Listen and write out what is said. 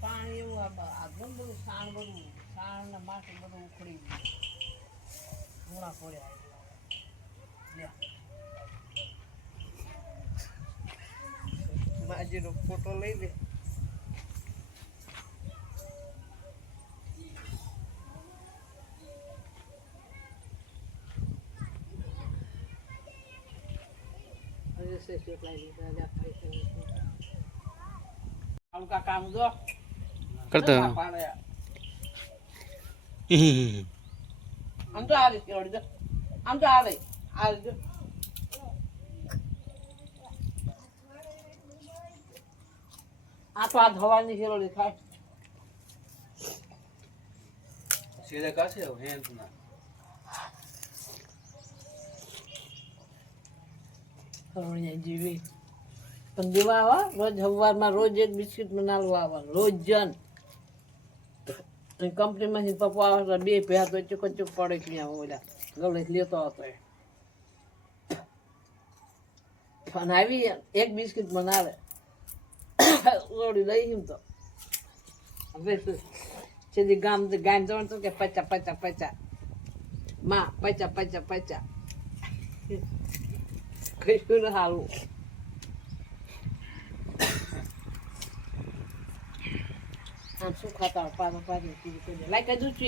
પાણી એવું આ બધું સાણ ને માટી બધું ઉખડી ગયું ઘોડા પડ્યા માજીનો ફોટો લઈ લે કામ જો કરતો આમ તો આ રીતે આમ તો આ રીતે આ તો આ ધવાની ખેલો દેખાય સીધા કાશે હેન્ડ ના કરોડિયા જીવી પણ દેવા આવા રોજ સવારમાં રોજ એક બિસ્કિટ બનાવવા આવા રોજ જન કંપનીમાંથી પપ્પા આવે બે ભેગા તો ચૂક પડે ત્યાં ઓલા ગલે લેતો હતો પણ આવી એક બિસ્કિટ બનાવે ઓડી લઈ હim તો હવે સીધી ગામ જવાનું તો કે પચા માં પચા કશું ને સારું આમ શું ખાતા પાછું લાઈક દૂધ